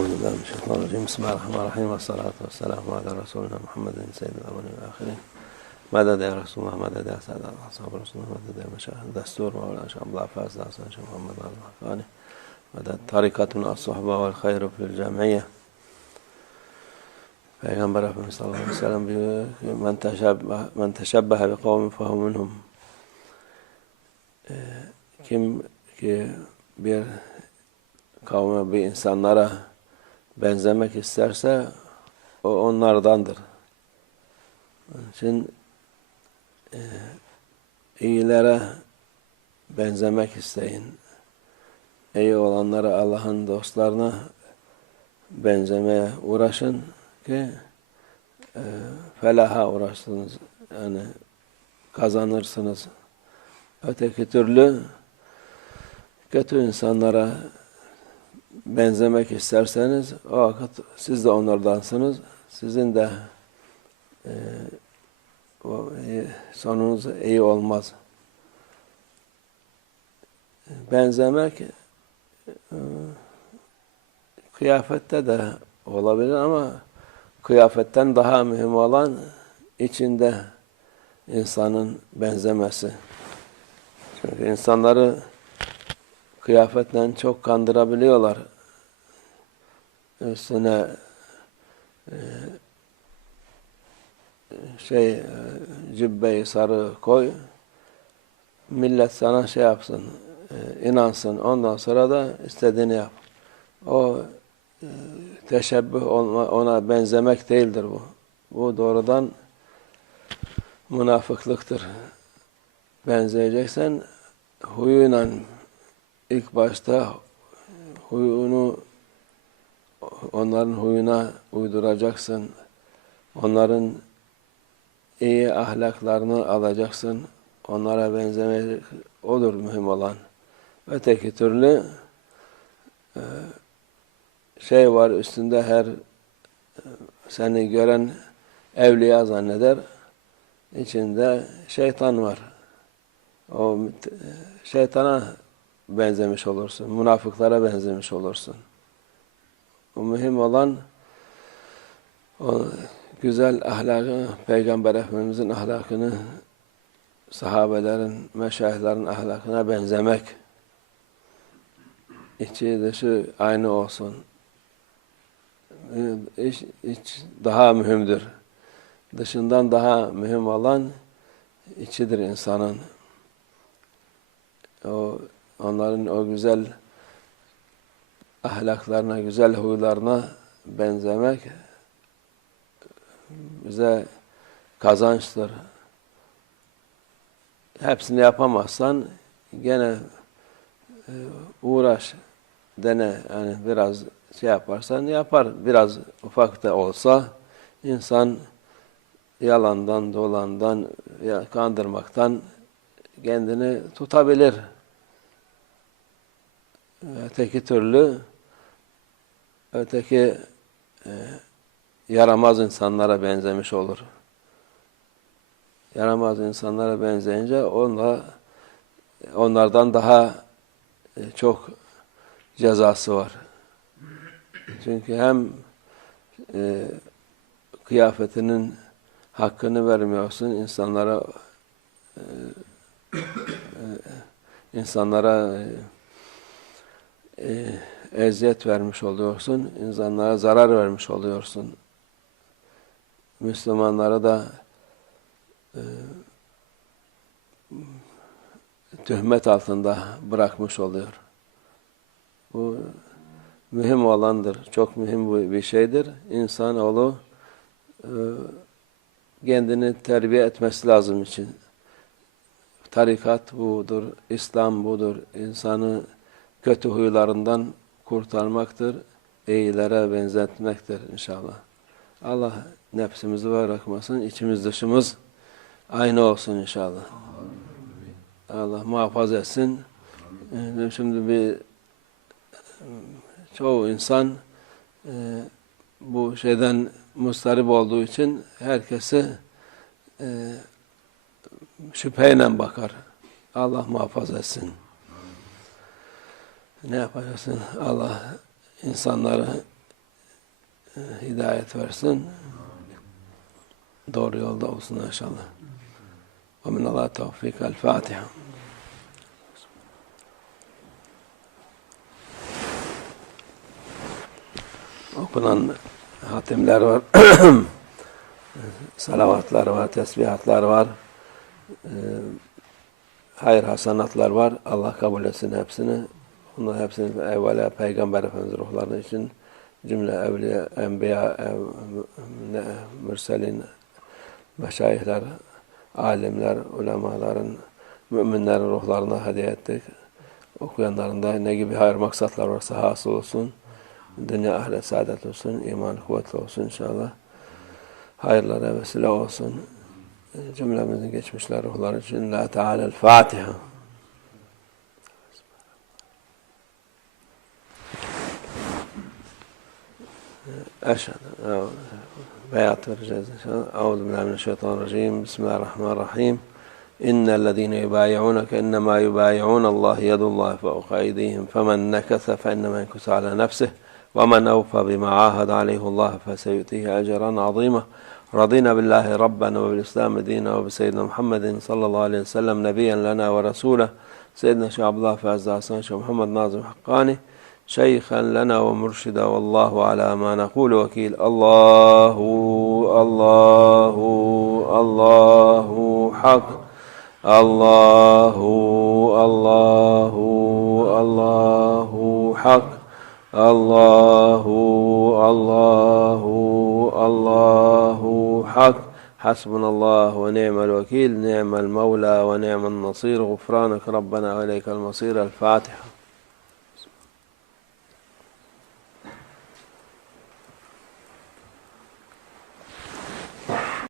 أعوذ بالله من الشيطان الرجيم. بسم الله الرحمن الرحيم والصلاة والسلام على رسولنا محمد سيد الأولين والآخرين. مدد يا رسول الله مدد يا سادة أصحاب رسول الله مدد يا مشاهد دستور مولانا شيخ عبد الله فاز حسن شيخ محمد الغفاني مدد طريقتنا الصحبة والخير في الجمعية. ve sellem diyor ki men teşebbeh, men teşebbehe bi kavmin fehu minhum. Ee, Kim ki bir kavme, bir insanlara benzemek isterse o onlardandır. Onun için e, iyilere benzemek isteyin. İyi olanlara, Allah'ın dostlarına benzemeye uğraşın ki e, felaha uğraşsınız. Yani kazanırsınız. Öteki türlü kötü insanlara benzemek isterseniz o vakit siz de onlardansınız. Sizin de e, e, sonunuz iyi olmaz. Benzemek e, kıyafette de olabilir ama kıyafetten daha mühim olan içinde insanın benzemesi. Çünkü insanları kıyafetle çok kandırabiliyorlar. Üstüne e, şey e, cübbeyi sarı koy millet sana şey yapsın e, inansın ondan sonra da istediğini yap. O e, teşebbüh olma, ona benzemek değildir bu. Bu doğrudan münafıklıktır. Benzeyeceksen huyuyla ilk başta huyunu onların huyuna uyduracaksın. Onların iyi ahlaklarını alacaksın. Onlara benzemek olur mühim olan. Öteki türlü e, şey var üstünde her e, seni gören evliya zanneder. İçinde şeytan var. O şeytana benzemiş olursun. Münafıklara benzemiş olursun. O mühim olan o güzel ahlakı, Peygamber Efendimizin ahlakını sahabelerin, meşayihlerin ahlakına benzemek. İçi dışı aynı olsun. İç, iç daha mühimdir. Dışından daha mühim olan içidir insanın. O onların o güzel ahlaklarına, güzel huylarına benzemek bize kazançtır. Hepsini yapamazsan gene e, uğraş, dene yani biraz şey yaparsan yapar. Biraz ufak da olsa insan yalandan, dolandan, kandırmaktan kendini tutabilir. Öteki türlü öteki e, yaramaz insanlara benzemiş olur. Yaramaz insanlara benzeyince onla, onlardan daha e, çok cezası var. Çünkü hem e, kıyafetinin hakkını vermiyorsun insanlara e, e, insanlara e, e, eziyet vermiş oluyorsun, insanlara zarar vermiş oluyorsun. Müslümanlara da e, töhmet altında bırakmış oluyor. Bu mühim olandır. Çok mühim bir şeydir. İnsanoğlu e, kendini terbiye etmesi lazım için. Tarikat budur, İslam budur. İnsanı kötü huylarından kurtarmaktır, iyilere benzetmektir inşallah. Allah nefsimizi bırakmasın, içimiz dışımız aynı olsun inşallah. Allah muhafaza etsin. Şimdi bir çoğu insan bu şeyden mustarip olduğu için herkesi şüpheyle bakar. Allah muhafaza etsin. Ne yapacaksın? Allah insanları hidayet versin. Doğru yolda olsun inşallah. Ve minallah tevfik. El Fatiha. Okunan hatimler var. Salavatlar var, tesbihatlar var. Ee, hayır hasanatlar var. Allah kabul etsin hepsini. Bunların hepsini evvela Peygamber Efendimiz ruhları için cümle evliya, enbiya, ev, mürselin, meşayihler, alimler, ulemaların, müminlerin ruhlarına hediye ettik. Okuyanların da ne gibi hayır maksatlar varsa hasıl olsun. Dünya ahiret saadet olsun, iman kuvvetli olsun inşallah. Hayırlara vesile olsun. Cümlemizin geçmişler ruhları için La Teala'l أشهد. vereceğiz inşallah. أعوذ بالله من الشيطان الرجيم. بسم الله الرحمن الرحيم. إن الذين يبايعونك إنما يبايعون الله يد الله فوق أيديهم. فمن نكث فإنما ينكث على نفسه. ومن أوفى بما عاهد عليه الله فسيؤتيه أجرا عظيما. رضينا بالله ربا وبالإسلام دينا وبسيدنا محمد صلى الله عليه وسلم نبيا لنا ورسولا سيدنا شيخ عبد الله فاز محمد ناظم حقاني. شيخا لنا ومرشدا والله على ما نقول وكيل. الله الله الله حق. الله الله الله حق. الله الله الله حق. حسبنا الله ونعم الوكيل نعم المولى ونعم النصير. غفرانك ربنا وإليك المصير. الفاتحة.